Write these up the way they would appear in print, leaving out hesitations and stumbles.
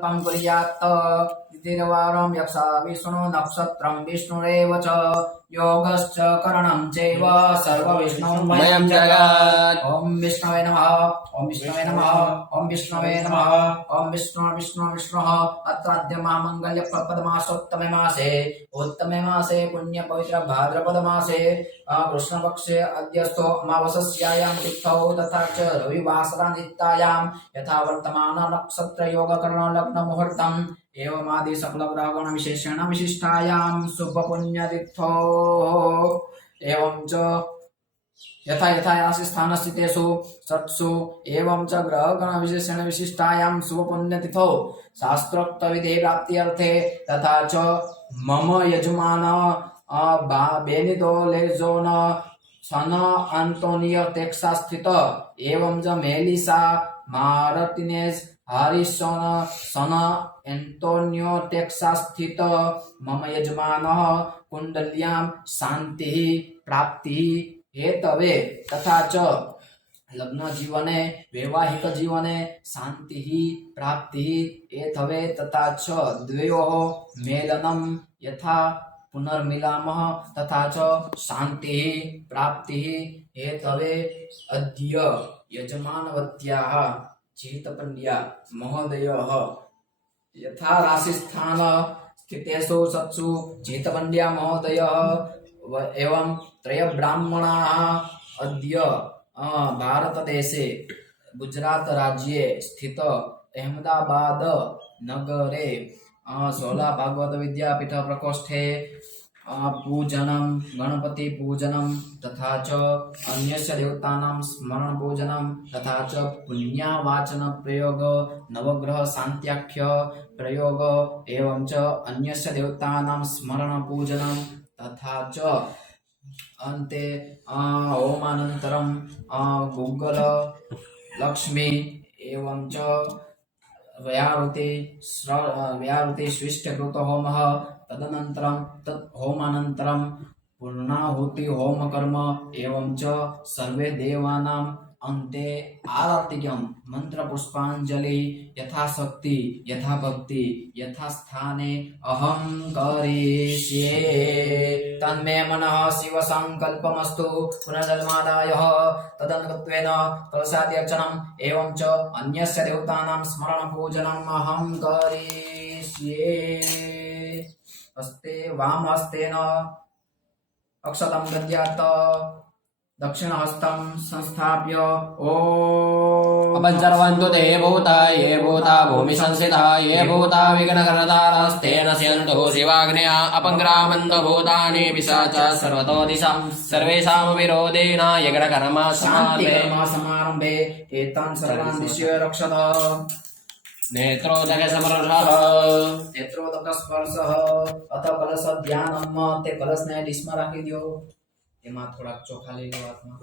संकल्पं कुर्यात् तिथिर्वारं यक्षा विष्णु नक्षत्रं विष्णुरेव च योगश्च करणं चैव सर्वविष्णुमयं जगत्। ॐ विष्णवे नमः। ॐ विष्णवे नमः। ॐ विष्णवे नमः। ॐ विष्णु विष्णु विष्णुः। अत्राद्य महामङ्गल्यप्रदमासोत्तमे मासे उत्तमे मासे पुण्य पवित्र भाद्रपद मासे कृष्णपक्षे अद्यस्थो अमावास्यायां तिथौ तथा च रविवासरादित्यायां यथा वर्तमान नक्षत्र योग कर्ण लग्न मुहूर्तम् एवमादि सकल ग्रहगण विशेषण विशिष्टायां शुभ पुण्य तिथौ एवं च यथा यथा यासि स्थान स्थितेषु सत्सु एवं च ग्रहगण विशेषण विशिष्टायां शुभ पुण्य तिथौ शास्त्रोक्त विधि प्राप्त्यर्थे तथा च मम यजमान बेनितो लेजोन सन अंटोनियो टेक्सास स्थित एवं च मेलिसा मार्टिनेज हारिसन सन एंटोनियो टेक्सास स्थित मम यजमानः कुंडल्यां शांति प्राप्ति हेतवे तथा च लग्न जीवने वैवाहिक जीवने शांति प्राप्ति हेतवे तथा च द्वयोः मेलनं यथा पुनर्मिलामः तथा च शांति प्राप्ति हेतवे अद्य यजमानवत्याः चीतपण्ड्या महोदयः यथा राशिस्थान स्थितेषु सत्सु चीतपण्ड्या महोदयः एवं त्रय ब्राह्मणाः अद्य भारतदेशे गुजरात राज्ये स्थित अहमदाबाद नगरे 16 भागवत विद्यापीठ प्रकोष्ठे पूजनं गणपति पूजनं तथा च अन्यस्य देवतानां स्मरण पूजनं तथा च पुण्यावाचन प्रयोग नवग्रह शान्त्याख्य प्रयोग एवं च अन्यस्य देवतानां स्मरण पूजनं तथा च अन्ते होमानन्तरं गुग्गल लक्ष्मी एवं च व्याहृति स्विष्टकृत होमः तदनन्तरं तत् होमानन्तरं पूर्णाहुति होम कर्म एवं च सर्वे देवानाम् अन्ते आरतिकं मंत्र पुष्पांजलि यथाशक्ति यथा भक्ति यथा स्थाने अहं करिष्ये तन्मे मनः शिव संकल्पमस्तु पुनर्जन्मादाय तदनुगत्वेन कलशाद्यर्चनम् एवं च अन्यस्य देवतानां स्मरण पूजनम् अहं करिष्ये। हस्ते वामहस्तेन अक्षतं गद्यात् दक्षिणहस्तं संस्थाप्य ओम अपंचर्वन्तु ते भूता ये भूता भूमि संस्थिता ये भूता विघ्नकर्तारस्तेन स्यन्तु शिवाग्नया अपङ्क्रामन्तु भूतानि पिशाचा सर्वतो दिशां सर्वेषां विरोधेन यज्ञकर्मा समारम्भे एतान् सर्वान् दिश्य रक्षतः। नेत्रोदकस्पर्शः अथ कलश ध्यानम ते कलशને ડીશમાં રાખી દો એમાં થોડાક ચોખા લઈ લો હાથમાં।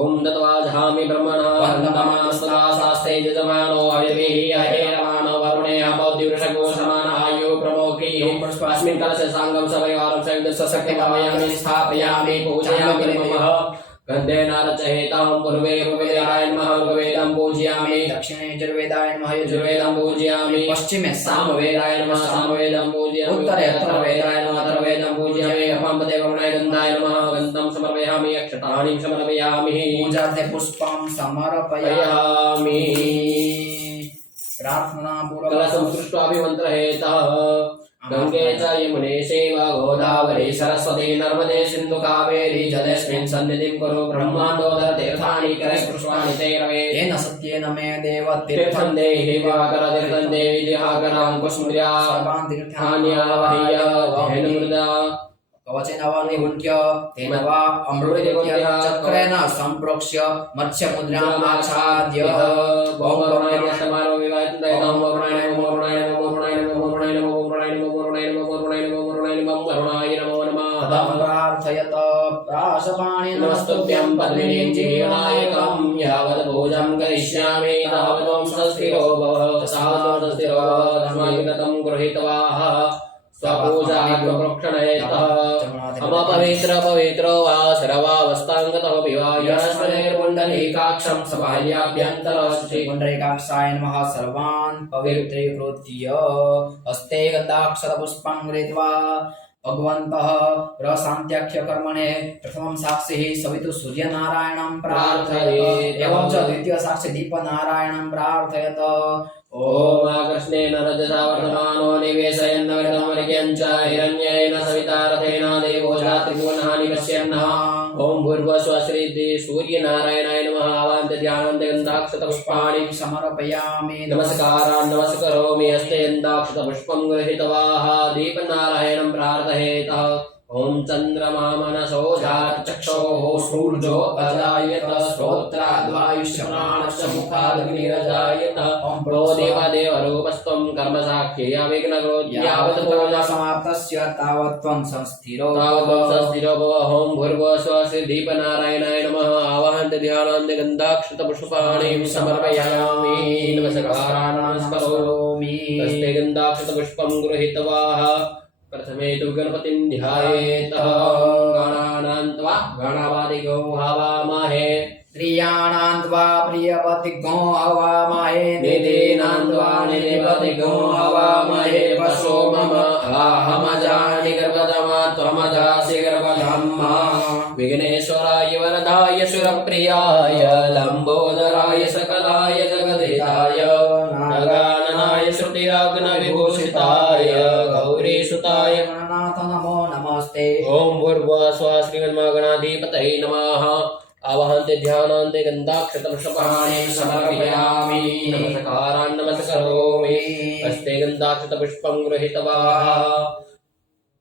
ओम दत्वाजहामि ब्रह्मणा वन्दमानस्ता शास्त्रे यजमानो हविर्भिः अहेरमानो वरुणे अपौद्युषको समान आयु प्रमोक्षि ओम अस्मिन् कलशे साङ्गं सवैवारं संयुक्तस्य शक्तिभावयामि स्थापयामि पूजयामि नमः गन्धेन रचयेतां पूर्वे ऋग्वेदाय नमः ऋग्वेदं पूजयामि दक्षिणे यजुर्वेदाय नमः यजुर्वेदं पूजयामि पश्चिमे सामवेदाय नमः सामवेदं पूजयामि उत्तरे अथर्ववेदाय नमः अथर्ववेदं पूजयामि अपामदेवगणाय गन्धाय नमः गन्धं समर्पयामि अक्षतानि समर्पयामि पूजार्थे पुष्पं समर्पयामि। प्रार्थना पूर्वक कलशं सृष्ट्वा अभिमन्त्रहेतः गंगे च यमुने चैव गोदावरी सरस्वती नर्मदे सिन्धु कावेरी जलेऽस्मिन् सन्निधिं कुरु ब्रह्माण्डोदर तीर्थानि करस्पृष्टानि ते रवे येन सत्येन मे देव तीर्थं देहि दिवाकर तीर्थं देहि दिहाकराङ्कुशमुद्र्या सर्वान् तीर्थानि तीर्थान्यावहय वहेनुमृदा कवचेन वा निहुण्ट्य तेन वा अमृतेन चक्रेण सम्प्रोक्ष्य मत्स्यमुद्राम् आच्छाद्य ओम वरुणाय समारो विवाहितं वरुणाय नमो वरुणाय नमो वरुणाय नमो वरुणाय नमो वरुणाय नमो वरुणाय नमो वरुणाय नमो वरुणाय नमो वरुणाय नमो नमः प्रार्थयत प्राशपाणि नमस्तुभ्यं पद्मिनीं जीवनायकं यावत् पूजां करिष्यामि तावत् संस्थिरो भव सावधानस्थिरो धर्मायुक्तं गृहीत्वा स्वपूजा प्रोक्षणेतः मम पवित्र पवित्रो वा सर्वावस्थाङ्गतो यस्मैर्पुण्डरीकाक्षं सबाल्याभ्यन्तरश्री पुण्डरीकाक्षाय नमः सर्वान् पवित्रीकृत्य हस्ते गन्धाक्षरपुष्पं गृहीत्वा भगवन्तः प्रशान्त्याख्य कर्मणे प्रथमं साक्षिः सवितु सूर्यनारायणं प्रार्थयेत् एवं च द्वितीय साक्षि दीपनारायणं प्रार्थयेत् ओम कृष्णेन रजसा वर्तमानो निवेशयन् वर्तमर्घ्यं च हिरण्येन सविता रथेन देवो जात्रिभुवनः निपश्यन्नः ओम भूर्भुवः श्री सूर्यनारायणाय नमः आवाहन्ते ध्यानन्ते गन्धाक्षतपुष्पाणि समर्पयामि नमस्कारान् नमस्करोमि हस्ते गन्धाक्षतपुष्पं गृहीतवाः दीपनारायणं प्रार्थयेतः ओम चंद्रमा मनसो जात चक्षोः सूर्यो अजायत श्रोत्राद्वायुष्यमाणस्य मुखादग्निरजायत ओम प्रो देव रूपस्त्वं कर्म साक्षी अविघ्नकरोति यावत् पूजा समाप्तस्य तावत् त्वं संस्थिरो भव ओम भूर्भुवः स्वः श्री दीपनारायणाय नमः आवाहन्ते ध्यानान्ते गन्धाक्षतपुष्पाणि समर्पयामि नमस्कारान् नमस्करोमि हस्ते गन्धाक्षतपुष्पं गृहीतवाः प्रथमे तु गणपतिं ध्यायेत् गणानां त्वा गणपतिगो हवामहे प्रियाणां त्वा प्रियपतिगो हवामहे निधीनां त्वा निधिपतिगो हवामहे वसो मम अहमजानि गर्भधमा त्वमजासि गर्भधम्मा विघ्नेश्वराय वरदाय सुरप्रियाय लम्बोदराय सकलाय जगदिताय नगाननाय श्रुतिराग्नविभूषिताय गौरीसुताय गणनाथ नमो नमस्ते ओम भूर्भुवः स्वः श्रीमन्महागणाधिपतये नमः आवाहन्ते ध्यानान्ते गन्धाक्षतपुष्पाणि समर्पयामि नमस्कारान् नमस्करोमि हस्ते गन्धाक्षतपुष्पं गृहीतवाः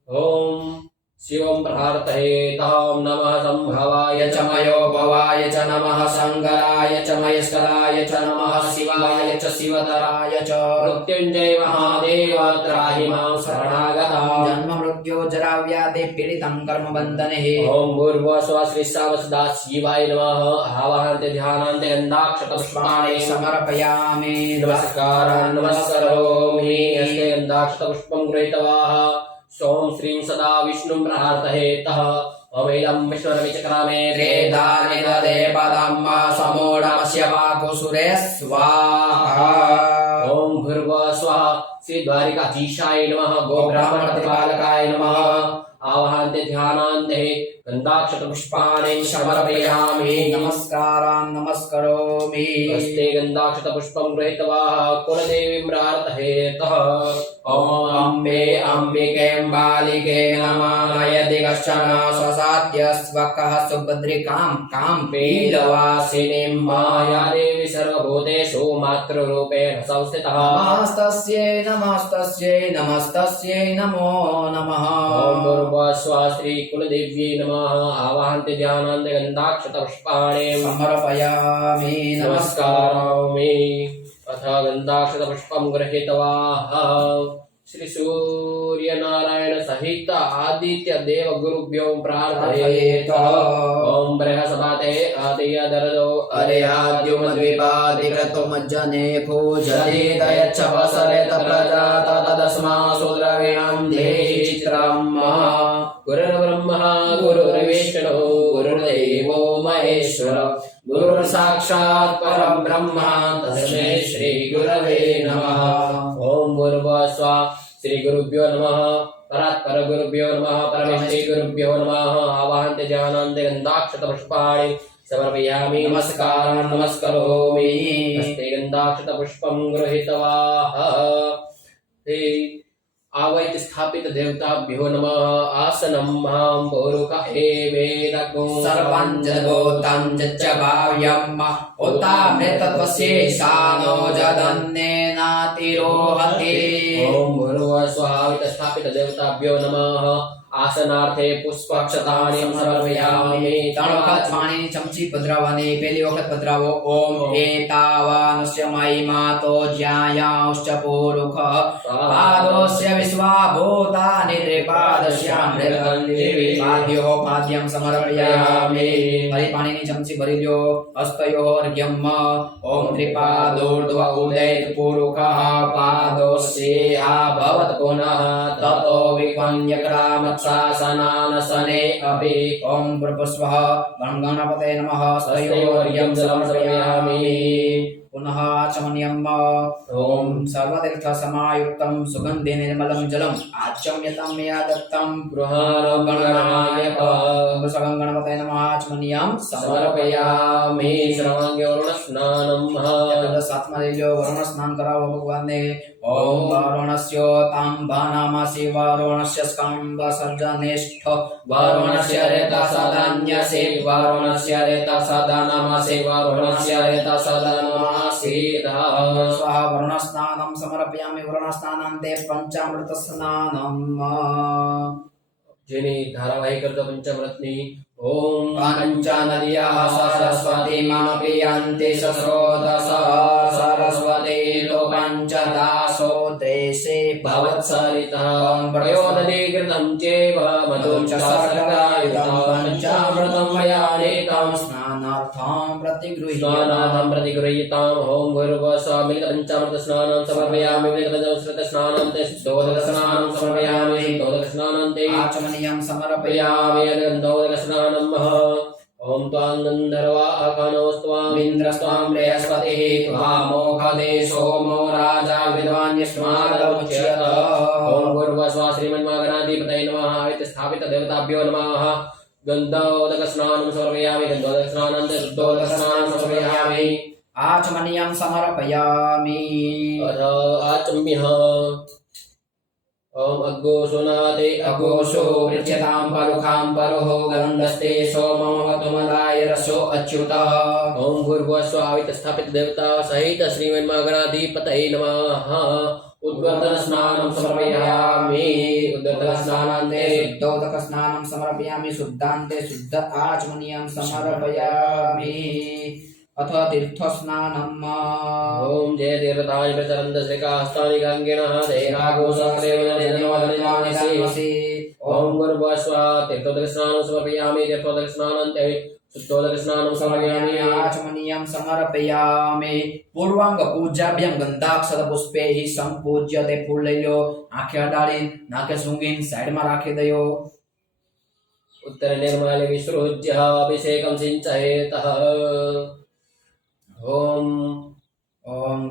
ओम शिवं प्रार्थयेतां नमः संभवाय च मयोभवाय च नमः शङ्कराय च महेश्वराय च नमः शिवाय च शिवतराय च मृत्युञ्जय महादेव त्राहि मां शरणागतां जन्म मृत्यु जरा व्याधि पीडितं कर्मबन्धने ओम भूर्भुवः स्वः श्री सावसदा शिवाय नमः आवाहन्ते ध्यानान्ते गन्धाक्षतपुष्पाणि समर्पयामि नमस्कारान् नमस्करोमि हस्ते गन्धाक्षतपुष्पं गृहीतवाः सोम श्रीं सदा विष्णुं प्रार्थयेतः अवैलं विष्णुरविचक्रामे वेदानि ददे पदं समूढमस्य वाकुसुरे स्वाहा ओम भूर्भुवः स्वः श्री द्वारिकाधीशाय नमः गोब्राह्मण प्रतिपालकाय नमः आवाहन्ते ध्यानान्ते गन्धाक्षतपुष्पाणि समर्पयामि नमस्कारान् नमस्करोमि हस्ते गन्धाक्षतपुष्पं गृहीतवाः कुलदेवीं प्रार्थयेतः ॐ अम्बे अम्बिके बालिके नमः यदि कश्चन स्वसाद्य स्वकः सुभद्रिकां कां पीडवासिनीं माया देवी सर्वभूतेषु मातृरूपेण संस्थितः नमस्तस्यै नमस्तस्यै नमो नमः ओम भूर्भुवः स्वः श्री कुलदेव्यै नमः आवाहन्ते ध्यानान्ते गन्धाक्षतपुष्पाणि समर्पयामि नमस्कारामि अथ गन्धाक्षतपुष्पं गृहीतवाः श्री सूर्यनारायण सहित आदित्य देव गुरुभ्यो प्रार्थयेत ओम बृहस्पते आदियदरदो अरिहाद्युमद्विपादिकृतो मज्जने पूजयेदयच्च वसरेत प्रजात तदस्मा सुद्रविणं देहि चित्रम् गुरुर्ब्रह्मा गुरुर्विष्णु गुरुर्देवो महेश्वर गुरुर्साक्षात् परं ब्रह्म तस्मै श्री गुरवे नमः ओम भूर्भुवः स्वः श्री गुरुभ्यो नमः परात्पर गुरुभ्यो नमः परमेश्वरी गुरुभ्यो नमः आवाहन्ते ध्यानान्ते गन्धाक्षतपुष्पाणि समर्पयामि नमस्कारान् नमस्करोमि हस्ते गन्धाक्षतपुष्पं गृहीतवाः आवैत स्थापित देवताभ्यो नमः आसनं मां पौरुकहे वेदगो सर्वं जगोतं च भाव्यम् उतामृतत्वशेषानो जदन्नेनातिरोहति ओम भूर्भुवः स्वः आवैत स्थापित देवताभ्यो नमः आसनार्थे पुष्पक्षतानि समर्पयामि तणुकात्मानि चमची पधरावने पहली वखत पधरावो ओम एतावानस्य महिमातो ज्यायांश्च पूरुख पादोस्य विश्वाभूतानि त्रिपादस्यामृतन्देवी पाद्योः पाद्यं समर्पयामि परिपाणिनि चमची भरी ल्यो हस्तयोः अर्घ्यम् ओम त्रिपादोर्ध्व उदयत पूरुखः पादोस्येहा भवत् पुनः ततो विपन्यक्राम शासनानसने अपि ॐ भूर्भुवस्वः गणगणपतये नमः हस्तयोर्घ्यं जलं समर्पयामि पुनः आचमनीयम् ॐ सर्वतीर्थसमायुक्तं सुगन्धि निर्मलं जलम् आचम्यतं मया दत्तं गृहारोपणनायक गणपतये नमः आचमनीयं समर्पयामि श्रवणस्नानं सात्मदेव्यो वरुणस्नान करावो भगवाने ॐ वरुणस्य ताम्बानामासि वरुणस्य स्कम्बसर्जनेष्ठ वरुणस्य रेतसदान्यसे वरुणस्य रेतसदानमसे वरुणस्य रेतसदानमसे स्वाहा वरुणस्नानं समर्पयामि वरुणस्नानान्ते पञ्चामृतस्नानम् जेने धारावाहिक करता पंचामृतनी ओम पञ्चनद्याः सरस्वतीमपि यान्ति सस्रोतसा सरस्वती लो पञ्चदासो देशे भवत्सरितः प्रयोदने कृतं चैव मधुं च सर्गायुधं पञ्चामृतं मया नेतं स्नानार्थं स्नानार्थं प्रतिगृहीतां ॐ भूर्भुवस्सुवः मिलितपञ्चामृतस्नानं समर्पयामि मिलितपञ्चामृतस्नानं ते शुद्धोदकस्नानं समर्पयामि शुद्धोदकस्नानं ते आचमनीयं समर्पयामि समर्पयामि गन्धोदकस्नानं ओम त्वां गन्धर्वाकानोस्त्वामिन्द्रस्त्वां बृहस्पतिः त्वामोघदे सोमो राजा विद्वान् यस्मादमुच्यत ओम भूर्भुवस्सुवः श्रीमन्महागणाधिपतये नमः स्थापितदेवताभ्यो नमः गन्धोदकस्नानं समर्पयामि गन्धोदकस्नानं च शुद्धोदकस्नानं समर्पयामि आचमनीयं समर्पयामि आचम्यः ओम अग्गोषुनादे अघोषो पृच्छतां परुखां परुः गन्धस्ते सोमो वतुमलाय रसो अच्युतः ओम भूर्भुवस्सुवः स्थापित देवता सहित श्रीमन्महागणाधिपतये नमः उद्वर्तनस्नानं समर्पयामि उद्वर्तनस्नानान्ते शुद्धोदकस्नानं समर्पयामि शुद्धान्ते शुद्ध आचमनीयं समर्पयामि अथ तीर्थस्नानम् ओम जय देवताय प्रचरन्त श्रीकास्तानि गङ्गिणः देवागोसंक्रेमणि ओम भूर्भुवस्सुवः तीर्थोदकस्नानं समर्पयामि तीर्थोदकस्नानान्ते शुद्धोदकस्नानं समर्पयामि आचमनीयं समर्पयामि पूर्वांग पूजाभ्यं गंधाक्षर पुष्पैः संपूज्य ते फूल લઈ લો આંખે અડાડી નાકે સૂંઘીને સાઈડમાં રાખી દયો उत्तर निर्मले विसृज्य अभिषेकं सिञ्चयेतः ओम ओम